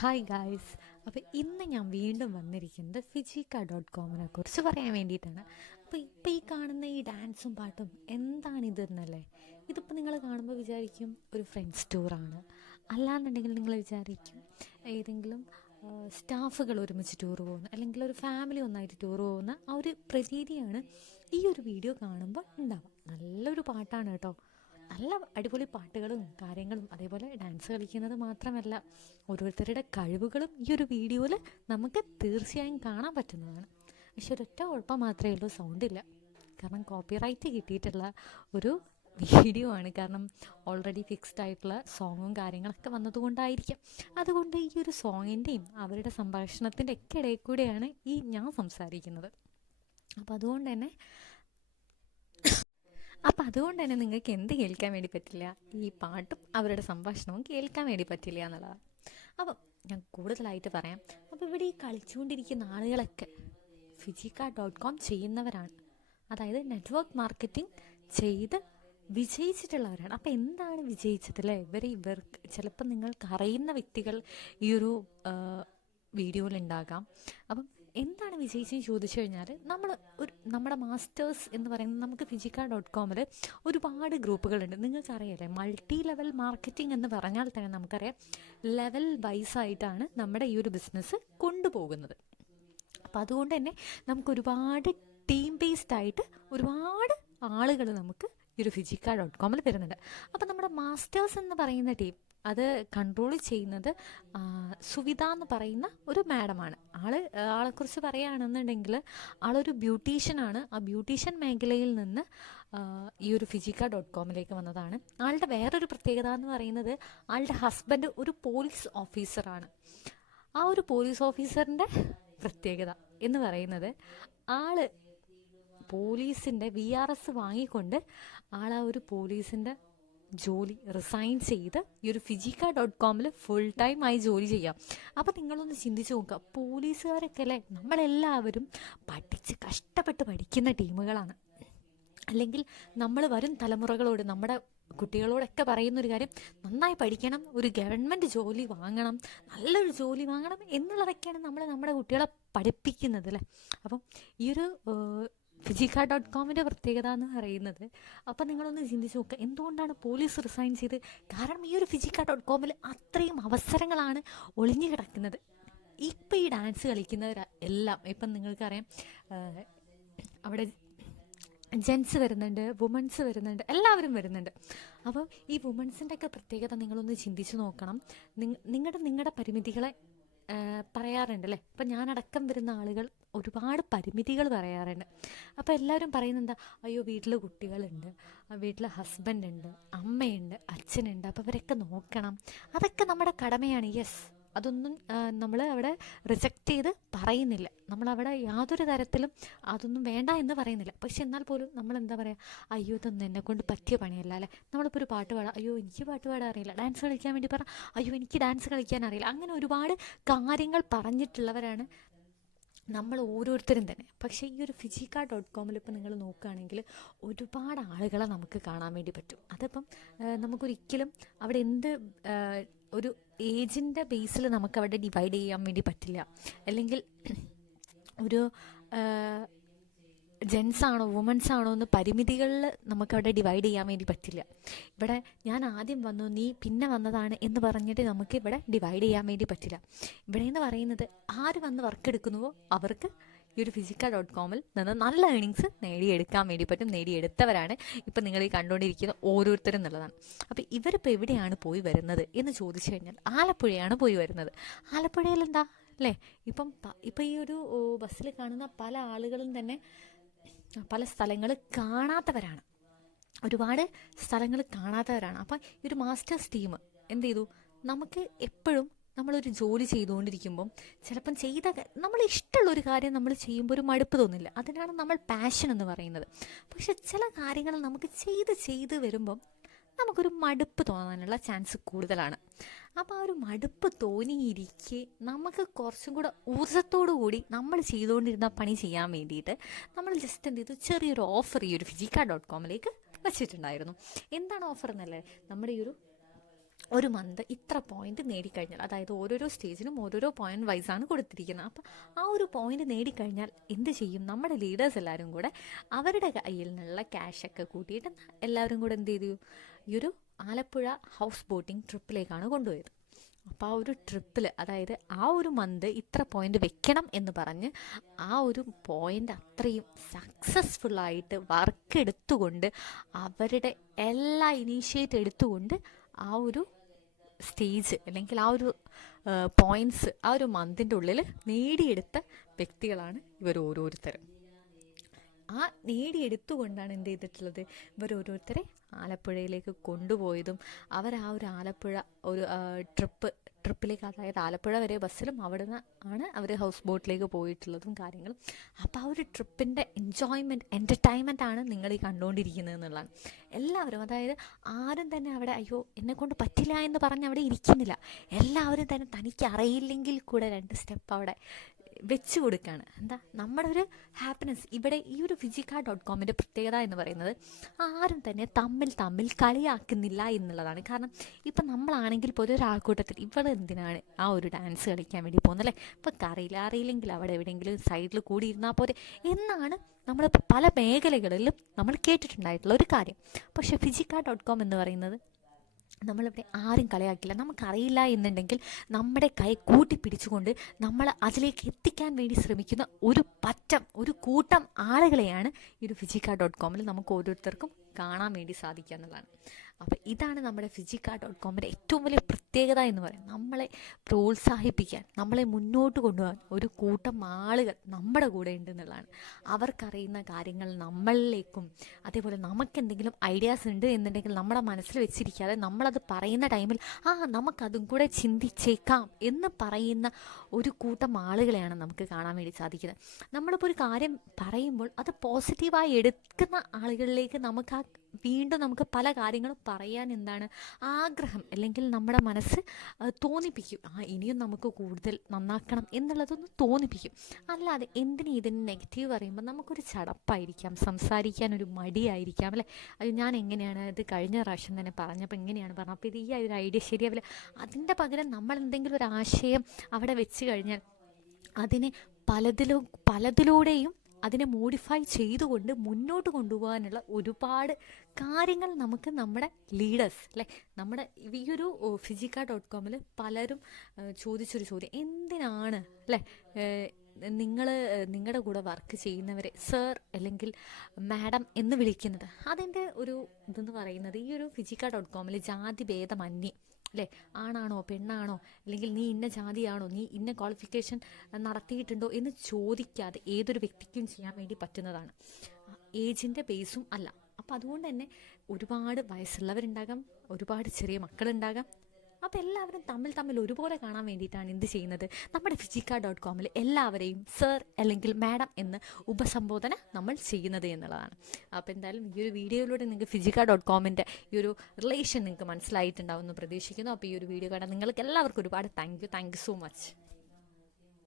Hi guys. അപ്പോൾ ഇന്ന് ഞാൻ വീണ്ടും വന്നിരിക്കുന്നത് ഫിജിക്ക.കോമിനെ കുറിച്ച് പറയാൻ വേണ്ടിയിട്ടാണ്. അപ്പോൾ ഇപ്പോൾ ഈ കാണുന്ന ഈ ഡാൻസും പാട്ടും എന്താണിതെന്നല്ലേ? ഇതിപ്പോൾ നിങ്ങൾ കാണുമ്പോൾ വിചാരിക്കും ഒരു ഫ്രണ്ട്സ് ടൂറാണ്, അല്ലാന്നുണ്ടെങ്കിൽ നിങ്ങൾ വിചാരിക്കും ഏതെങ്കിലും സ്റ്റാഫുകൾ ഒരുമിച്ച് ടൂർ പോകുന്ന, അല്ലെങ്കിൽ ഒരു ഫാമിലി ഒന്നായിട്ട് ടൂർ പോകുന്ന ആ ഒരു പ്രതീതിയാണ് ഈ ഒരു വീഡിയോ കാണുമ്പോൾ ഉണ്ടാവുക. നല്ലൊരു പാട്ടാണ് കേട്ടോ, നല്ല അടിപൊളി പാട്ടുകളും കാര്യങ്ങളും, അതേപോലെ ഡാൻസ് കളിക്കുന്നത് മാത്രമല്ല ഓരോരുത്തരുടെ കഴിവുകളും ഈ ഒരു വീഡിയോയിൽ നമുക്ക് തീർച്ചയായും കാണാൻ പറ്റുന്നതാണ്. പക്ഷെ ഒരൊറ്റ കുഴപ്പം മാത്രമേ ഉള്ളൂ, സൗണ്ടില്ല. കാരണം കോപ്പിറൈറ്റ് കിട്ടിയിട്ടുള്ള ഒരു വീഡിയോ ആണ്. കാരണം ഓൾറെഡി ഫിക്സ്ഡ് ആയിട്ടുള്ള സോങ്ങും കാര്യങ്ങളൊക്കെ വന്നതുകൊണ്ടായിരിക്കാം. അതുകൊണ്ട് ഈ ഒരു സോങ്ങിൻ്റെയും അവരുടെ സംഭാഷണത്തിൻ്റെ ഒക്കെ ഇടയിൽ കൂടെയാണ് ഈ ഞാൻ സംസാരിക്കുന്നത്. അപ്പോൾ അതുകൊണ്ട് തന്നെ നിങ്ങൾക്ക് എന്ത് കേൾക്കാൻ വേണ്ടി പറ്റില്ല, ഈ പാട്ടും അവരുടെ സംഭാഷണവും കേൾക്കാൻ വേണ്ടി പറ്റില്ല എന്നുള്ളതാണ്. അപ്പം ഞാൻ കൂടുതലായിട്ട് പറയാം. അപ്പോൾ ഇവിടെ ഈ കളിച്ചുകൊണ്ടിരിക്കുന്ന ആളുകളൊക്കെ ഫിജിക്ക.കോം ചെയ്യുന്നവരാണ്, അതായത് നെറ്റ്വർക്ക് മാർക്കറ്റിംഗ് ചെയ്ത് വിജയിച്ചിട്ടുള്ളവരാണ്. അപ്പോൾ എന്താണ് വിജയിച്ചതല്ലേ? ഇവർക്ക് ചിലപ്പോൾ നിങ്ങൾക്ക് അറിയുന്ന വ്യക്തികൾ ഈ ഒരു വീഡിയോയിലുണ്ടാകാം. അപ്പം എന്താണ് വിജയിച്ചെന്ന് ചോദിച്ചു കഴിഞ്ഞാൽ, നമ്മുടെ മാസ്റ്റേഴ്സ് എന്ന് പറയുന്നത്, നമുക്ക് ഫിജിക്ക.കോമിൽ ഒരുപാട് ഗ്രൂപ്പുകളുണ്ട്. നിങ്ങൾക്കറിയാലേ, മൾട്ടി ലെവൽ മാർക്കറ്റിംഗ് എന്ന് പറഞ്ഞാൽ തന്നെ നമുക്കറിയാം ലെവൽ വൈസായിട്ടാണ് നമ്മുടെ ഈ ഒരു ബിസിനസ് കൊണ്ടുപോകുന്നത്. അപ്പോൾ അതുകൊണ്ട് തന്നെ നമുക്ക് ഒരുപാട് ടീം ബേസ്ഡ് ആയിട്ട് ഒരുപാട് ആളുകൾ നമുക്ക് ഈ ഒരു ഫിജിക്ക.കോമിൽ വരുന്നുണ്ട്. അപ്പോൾ നമ്മുടെ മാസ്റ്റേഴ്സ് എന്ന് പറയുന്ന ടീം അത് കൺട്രോൾ ചെയ്യുന്നത് സുവിധ എന്ന് പറയുന്ന ഒരു മാഡമാണ്. ആളെക്കുറിച്ച് പറയുകയാണെന്നുണ്ടെങ്കിൽ ആളൊരു ബ്യൂട്ടീഷ്യനാണ്. ആ ബ്യൂട്ടീഷ്യൻ മേഖലയിൽ നിന്ന് ഈ ഒരു ഫിജിക്ക.കോമിലേക്ക് വന്നതാണ്. ആളുടെ വേറൊരു പ്രത്യേകത എന്ന് പറയുന്നത്, ആളുടെ ഹസ്ബൻഡ് ഒരു പോലീസ് ഓഫീസറാണ്. ആ ഒരു പോലീസ് ഓഫീസറിൻ്റെ പ്രത്യേകത എന്ന് പറയുന്നത്, ആള് പോലീസിൻ്റെ VRS വാങ്ങിക്കൊണ്ട് ആ ഒരു പോലീസിൻ്റെ ജോലി റിസൈൻ ചെയ്ത് ഈ ഒരു ഫിജിക്ക.കോമിൽ ഫുൾ ടൈം ആയി ജോലി ചെയ്യാം. അപ്പോൾ നിങ്ങളൊന്ന് ചിന്തിച്ച് നോക്കുക, പോലീസുകാരൊക്കെ അല്ലേ, നമ്മളെല്ലാവരും കഷ്ടപ്പെട്ട് പഠിക്കുന്ന ടീമുകളാണ്. അല്ലെങ്കിൽ നമ്മൾ വരും തലമുറകളോട്, നമ്മുടെ കുട്ടികളോടൊക്കെ പറയുന്നൊരു കാര്യം, നന്നായി പഠിക്കണം, ഒരു ഗവൺമെൻറ് ജോലി വാങ്ങണം, നല്ലൊരു ജോലി വാങ്ങണം എന്നുള്ളതൊക്കെയാണ് നമ്മുടെ കുട്ടികളെ പഠിപ്പിക്കുന്നത് അല്ലേ. അപ്പം ഈ ഒരു ഫിജിക്ക.കോമിൻ്റെ പ്രത്യേകത എന്ന് പറയുന്നത്, അപ്പം നിങ്ങളൊന്ന് ചിന്തിച്ച് നോക്കുക, എന്തുകൊണ്ടാണ് പോലീസ് റിസൈൻ ചെയ്ത്? കാരണം ഈ ഒരു ഫിജിക്ക.കോമിൽ അത്രയും അവസരങ്ങളാണ് ഒളിഞ്ഞു കിടക്കുന്നത്. ഇപ്പം ഈ ഡാൻസ് കളിക്കുന്നവരെല്ലാം, ഇപ്പം നിങ്ങൾക്കറിയാം അവിടെ ജെൻസ് വരുന്നുണ്ട്, വുമൻസ് വരുന്നുണ്ട്, എല്ലാവരും വരുന്നുണ്ട്. അപ്പോൾ ഈ വുമൻസിൻ്റെ ഒക്കെ പ്രത്യേകത നിങ്ങളൊന്ന് ചിന്തിച്ച് നോക്കണം. നിങ്ങളുടെ പരിമിതികളെ പറയാറുണ്ട് അല്ലേ. അപ്പം ഞാനടക്കം വരുന്ന ആളുകൾ ഒരുപാട് പരിമിതികൾ പറയാറുണ്ട്. അപ്പോൾ എല്ലാവരും പറയുന്നത് എന്താ, അയ്യോ വീട്ടിൽ കുട്ടികളുണ്ട്, വീട്ടിൽ ഹസ്ബൻഡ് ഉണ്ട്, അമ്മയുണ്ട്, അച്ഛനുണ്ട്, അപ്പോൾ അവരൊക്കെ നോക്കണം. അതൊക്കെ നമ്മുടെ കടമയാണ്. യെസ്, അതൊന്നും നമ്മൾ അവിടെ റിജക്റ്റ് ചെയ്ത് പറയുന്നില്ല. നമ്മളവിടെ യാതൊരു തരത്തിലും അതൊന്നും വേണ്ട എന്ന് പറയുന്നില്ല. പക്ഷെ എന്നാൽ പോലും നമ്മൾ എന്താ പറയുക, അയ്യോ ഇതൊന്നും എന്നെക്കൊണ്ട് പറ്റിയ പണിയല്ല അല്ലേ. നമ്മളിപ്പോൾ ഒരു പാട്ട് പാടാം, അയ്യോ എനിക്ക് പാട്ട് പാടാൻ അറിയില്ല. ഡാൻസ് കളിക്കാൻ വേണ്ടി പറഞ്ഞാൽ, അയ്യോ എനിക്ക് ഡാൻസ് കളിക്കാൻ അറിയില്ല. അങ്ങനെ ഒരുപാട് കാര്യങ്ങൾ പറഞ്ഞിട്ടുള്ളവരാണ് നമ്മൾ ഓരോരുത്തരും തന്നെ. പക്ഷേ ഈ ഒരു ഫിജിക്ക.കോമിൽ ഇപ്പം നിങ്ങൾ നോക്കുകയാണെങ്കിൽ ഒരുപാട് ആളുകളെ നമുക്ക് കാണാൻ വേണ്ടി പറ്റും. അതിപ്പം നമുക്കൊരിക്കലും അവിടെ ഒരു ഏജിൻ്റെ ബേസിൽ നമുക്ക് അവിടെ ഡിവൈഡ് ചെയ്യാൻ വേണ്ടി പറ്റില്ല. അല്ലെങ്കിൽ ഒരു ജെൻസ് ആണോ വുമൻസ് ആണോ എന്ന് പരിമിതികളിൽ നമുക്കവിടെ ഡിവൈഡ് ചെയ്യാൻ വേണ്ടി പറ്റില്ല. ഇവിടെ ഞാൻ ആദ്യം വന്നു, നീ പിന്നെ വന്നതാണ് എന്ന് പറഞ്ഞിട്ട് നമുക്ക് ഇവിടെ ഡിവൈഡ് ചെയ്യാൻ വേണ്ടി പറ്റില്ല. ഇവിടെ എന്ന് പറയുന്നത്, ആര് വന്ന് വർക്ക് എടുക്കുന്നുവോ അവർക്ക് ഈ ഒരു ഫിജിക്ക.കോമിൽ നിന്ന് നല്ല ഏണിങ്സ് നേടിയെടുക്കാൻ വേണ്ടി പറ്റും. നേടിയെടുത്തവരാണ് ഇപ്പം നിങ്ങൾ ഈ കണ്ടുകൊണ്ടിരിക്കുന്ന ഓരോരുത്തരും എന്നുള്ളതാണ്. അപ്പോൾ ഇവരിപ്പോൾ എവിടെയാണ് പോയി വരുന്നത് എന്ന് ചോദിച്ചു കഴിഞ്ഞാൽ, ആലപ്പുഴയാണ് പോയി വരുന്നത്. ആലപ്പുഴയിൽ എന്താ അല്ലേ, ഇപ്പം ഈ ഒരു ബസ്സിൽ കാണുന്ന പല ആളുകളും തന്നെ പല സ്ഥലങ്ങൾ കാണാത്തവരാണ്, ഒരുപാട് സ്ഥലങ്ങൾ കാണാത്തവരാണ്. അപ്പം ഈ ഒരു മാസ്റ്റേഴ്സ് ടീം എന്ത് ചെയ്തു, നമുക്ക് എപ്പോഴും നമ്മളൊരു ജോലി ചെയ്തുകൊണ്ടിരിക്കുമ്പം ചിലപ്പം നമ്മൾ ഇഷ്ടമുള്ളൊരു കാര്യം നമ്മൾ ചെയ്യുമ്പോൾ ഒരു മടുപ്പ് തോന്നില്ല. അതിനാണ് നമ്മൾ പാഷൻ എന്ന് പറയുന്നത്. പക്ഷെ ചില കാര്യങ്ങൾ നമുക്ക് ചെയ്ത് വരുമ്പം നമുക്കൊരു മടുപ്പ് തോന്നാനുള്ള ചാൻസ് കൂടുതലാണ്. അപ്പോൾ ആ ഒരു മടുപ്പ് തോന്നിയിരിക്കെ നമുക്ക് കുറച്ചും കൂടെ ഊർജ്ജത്തോടു കൂടി നമ്മൾ ചെയ്തുകൊണ്ടിരുന്ന പണി ചെയ്യാൻ വേണ്ടിയിട്ട് നമ്മൾ ജസ്റ്റ് എന്ത് ചെയ്തു, ചെറിയൊരു ഓഫർ ഈ ഒരു ഫിജിക്ക.കോമിലേക്ക് വെച്ചിട്ടുണ്ടായിരുന്നു. എന്താണ് ഓഫർ എന്നല്ലേ, നമ്മുടെ ഈ ഒരു ഒരു മന്ത് ഇത്ര പോയിന്റ് നേടിക്കഴിഞ്ഞാൽ, അതായത് ഓരോരോ സ്റ്റേജിനും ഓരോരോ പോയിന്റ് വൈസാണ് കൊടുത്തിരിക്കുന്നത്. അപ്പം ആ ഒരു പോയിന്റ് നേടിക്കഴിഞ്ഞാൽ എന്ത് ചെയ്യും, നമ്മുടെ ലീഡേഴ്സ് എല്ലാവരും കൂടെ അവരുടെ കയ്യിൽ നിന്നുള്ള ക്യാഷൊക്കെ കൂട്ടിയിട്ട് എല്ലാവരും കൂടെ എന്ത് ചെയ്തു, ഈ ഒരു ആലപ്പുഴ ഹൗസ് ബോട്ടിംഗ് ട്രിപ്പിലേക്കാണ് കൊണ്ടുപോയത്. അപ്പോൾ ആ ഒരു ട്രിപ്പിൽ, അതായത് ആ ഒരു മന്ത് ഇത്ര പോയിന്റ് വെക്കണം എന്ന് പറഞ്ഞ് ആ ഒരു പോയിന്റ് അത്രയും സക്സസ്ഫുള്ളായിട്ട് വർക്ക് എടുത്തുകൊണ്ട് അവരുടെ എല്ലാ ഇനീഷ്യേറ്റ് എടുത്തുകൊണ്ട് ആ ഒരു സ്റ്റേജ് അല്ലെങ്കിൽ ആ ഒരു പോയിന്റ്സ് ആ ഒരു മന്തിൻ്റെ ഉള്ളിൽ നേടിയെടുത്ത വ്യക്തികളാണ് ഇവർ ഓരോരുത്തരും. ആ നേടിയെടുത്തുകൊണ്ടാണ് എന്ത് ചെയ്തിട്ടുള്ളത്, ഇവർ ഓരോരുത്തരെ ആലപ്പുഴയിലേക്ക് കൊണ്ടുപോയതും അവർ ആ ഒരു ആലപ്പുഴ ഒരു ട്രിപ്പിലേക്ക്, അതായത് ആലപ്പുഴ വരെ ബസ്സിലും അവിടുന്ന് ആണ് അവർ ഹൗസ് ബോട്ടിലേക്ക് പോയിട്ടുള്ളതും കാര്യങ്ങളും. അപ്പോൾ ആ ഒരു ട്രിപ്പിൻ്റെ എൻജോയ്മെൻറ്റ്, എൻ്റർടൈൻമെൻ്റ് ആണ് നിങ്ങൾ ഈ കണ്ടുകൊണ്ടിരിക്കുന്നത് എന്നുള്ളതാണ്. എല്ലാവരും, അതായത് ആരും തന്നെ അവിടെ അയ്യോ എന്നെക്കൊണ്ട് പറ്റില്ല എന്ന് പറഞ്ഞ് അവിടെ ഇരിക്കുന്നില്ല. എല്ലാവരും തന്നെ തനിക്ക് അറിയില്ലെങ്കിൽ കൂടെ 2 സ്റ്റെപ്പ് അവിടെ വെച്ച് കൊടുക്കുകയാണ്. എന്താ നമ്മുടെ ഒരു ഹാപ്പിനെസ്. ഇവിടെ ഈ ഒരു ഫിജിക്ക.comൻ്റെ പ്രത്യേകത എന്ന് പറയുന്നത് ആരും തന്നെ തമ്മിൽ കളിയാക്കുന്നില്ല എന്നുള്ളതാണ്. കാരണം ഇപ്പം നമ്മളാണെങ്കിൽ പോലും ഒരാൾക്കൂട്ടത്തിൽ ഇവിടെ എന്തിനാണ് ആ ഒരു ഡാൻസ് കളിക്കാൻ വേണ്ടി പോകുന്നത്, അല്ലേ, ഇപ്പം അറിയില്ലെങ്കിൽ അവിടെ എവിടെയെങ്കിലും സൈഡിൽ കൂടി ഇരുന്നാൽ പോരെ എന്നാണ് നമ്മൾ പല മേഖലകളിലും നമ്മൾ കേട്ടിട്ടുണ്ടായിട്ടുള്ള ഒരു കാര്യം. പക്ഷേ ഫിജിക്ക.com എന്ന് പറയുന്നത് നമ്മളിവിടെ ആരും കളിയാക്കില്ല. നമുക്കറിയില്ല എന്നുണ്ടെങ്കിൽ നമ്മുടെ കൈ കൂട്ടി പിടിച്ചുകൊണ്ട് നമ്മൾ അതിലേക്ക് എത്തിക്കാൻ വേണ്ടി ശ്രമിക്കുന്ന ഒരു കൂട്ടം ആളുകളെയാണ് ഈ ഒരു ഫിജിക്ക.comൽ നമുക്ക് ഓരോരുത്തർക്കും കാണാൻ വേണ്ടി സാധിക്കുക എന്നുള്ളതാണ്. അപ്പോൾ ഇതാണ് നമ്മുടെ ഫിജിക്ക.comൻ്റെ ഏറ്റവും വലിയ പ്രത്യേകത എന്ന് പറയുന്നത്. നമ്മളെ പ്രോത്സാഹിപ്പിക്കാൻ, നമ്മളെ മുന്നോട്ട് കൊണ്ടുപോകാൻ ഒരു കൂട്ടം ആളുകൾ നമ്മുടെ കൂടെ ഉണ്ട് എന്നുള്ളതാണ്. അവർക്കറിയുന്ന കാര്യങ്ങൾ നമ്മളിലേക്കും, അതേപോലെ നമുക്കെന്തെങ്കിലും ഐഡിയാസ് ഉണ്ട് എന്നുണ്ടെങ്കിൽ നമ്മുടെ മനസ്സിൽ വെച്ചിരിക്കാതെ നമ്മളത് പറയുന്ന ടൈമിൽ നമുക്കതും കൂടെ ചിന്തിച്ചേക്കാം എന്ന് പറയുന്ന ഒരു കൂട്ടം ആളുകളെയാണ് നമുക്ക് കാണാൻ വേണ്ടി സാധിക്കുന്നത്. നമ്മളിപ്പോൾ ഒരു കാര്യം പറയുമ്പോൾ അത് പോസിറ്റീവായി എടുക്കുന്ന ആളുകളിലേക്ക് വീണ്ടും നമുക്ക് പല കാര്യങ്ങളും പറയാൻ എന്താണ് ആഗ്രഹം, അല്ലെങ്കിൽ നമ്മുടെ മനസ്സ് തോന്നിപ്പിക്കും, ഇനിയും നമുക്ക് കൂടുതൽ നന്നാക്കണം എന്നുള്ളതൊന്ന് തോന്നിപ്പിക്കും. അല്ലാതെ ഇതിന് നെഗറ്റീവ് പറയുമ്പോൾ നമുക്കൊരു ചടപ്പായിരിക്കാം, സംസാരിക്കാൻ ഒരു മടിയായിരിക്കാം, അല്ലേ, അത് ഞാൻ എങ്ങനെയാണ് ഇത് കഴിഞ്ഞ പ്രാവശ്യം തന്നെ പറഞ്ഞപ്പോൾ എങ്ങനെയാണ് പറഞ്ഞത്, അപ്പോൾ ഇത് ഈ ഒരു ഐഡിയ ശരിയാവില്ല. അതിൻ്റെ പകരം നമ്മൾ എന്തെങ്കിലും ഒരു ആശയം അവിടെ വെച്ച് കഴിഞ്ഞാൽ അതിനെ പലതിലൂടെയും അതിനെ മോഡിഫൈ ചെയ്തുകൊണ്ട് മുന്നോട്ട് കൊണ്ടുപോകാനുള്ള ഒരുപാട് കാര്യങ്ങൾ നമുക്ക് നമ്മുടെ ലീഡേഴ്സ്, അല്ലേ, നമ്മുടെ ഈ ഒരു ഫിജിക്ക.comൽ പലരും ചോദിച്ചൊരു ചോദ്യം, എന്തിനാണ് അല്ലേ നിങ്ങളുടെ കൂടെ വർക്ക് ചെയ്യുന്നവരെ സർ അല്ലെങ്കിൽ മാഡം എന്ന് വിളിക്കുന്നത്? അതിൻ്റെ ഒരു ഇതെന്ന് പറയുന്നത് ഈ ഒരു ഫിജിക്ക.comൽ ജാതി ഭേദമന്യേ, അല്ലേ, ആണാണോ പെണ്ണാണോ, അല്ലെങ്കിൽ നീ ഇന്ന ജാതിയാണോ, നീ ഇന്ന ക്വാളിഫിക്കേഷൻ നടത്തിയിട്ടുണ്ടോ എന്ന് ചോദിക്കാതെ ഏതൊരു വ്യക്തിക്കും ചെയ്യാൻ വേണ്ടി പറ്റുന്നതാണ്. ഏജിൻ്റെ ബേസും അല്ല. അപ്പം അതുകൊണ്ട് തന്നെ ഒരുപാട് വയസ്സുള്ളവരുണ്ടാകാം, ഒരുപാട് ചെറിയ മക്കളുണ്ടാകാം. അപ്പോൾ എല്ലാവരും തമ്മിൽ ഒരുപോലെ കാണാൻ വേണ്ടിയിട്ടാണ് എന്ത് ചെയ്യുന്നത്, നമ്മുടെ ഫിജിക്ക.comൽ എല്ലാവരെയും സർ അല്ലെങ്കിൽ മാഡം എന്ന് ഉപസംബോധന നമ്മൾ ചെയ്യുന്നത് എന്നുള്ളതാണ്. അപ്പോൾ എന്തായാലും ഈ ഒരു വീഡിയോയിലൂടെ നിങ്ങൾക്ക് ഫിജിക്ക.comൻ്റെ ഈ ഒരു റിലേഷൻ നിങ്ങൾക്ക് മനസ്സിലായിട്ടുണ്ടാവുമെന്ന് പ്രതീക്ഷിക്കുന്നു. അപ്പോൾ ഈ ഒരു വീഡിയോ കാണാൻ നിങ്ങൾക്ക് എല്ലാവർക്കും ഒരുപാട് താങ്ക് യു സോ മച്ച്.